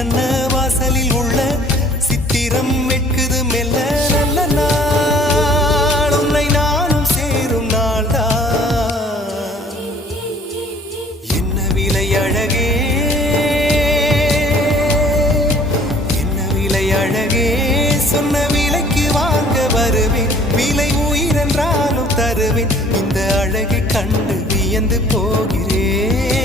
சிற்றன்ன வாசலில் உள்ள சித்திரம் வெட்குது மெல்ல நல்ல நாள் உன்னை நானும் சேரும் நாள்தான் என்ன விலை அழகே என்ன விலை அழகே சொன்ன விலைக்கு வாங்க வருவேன் விலை உயிரென்றாலும் தருவேன் இந்த அழகை கண்டு வியந்து போகிறேன்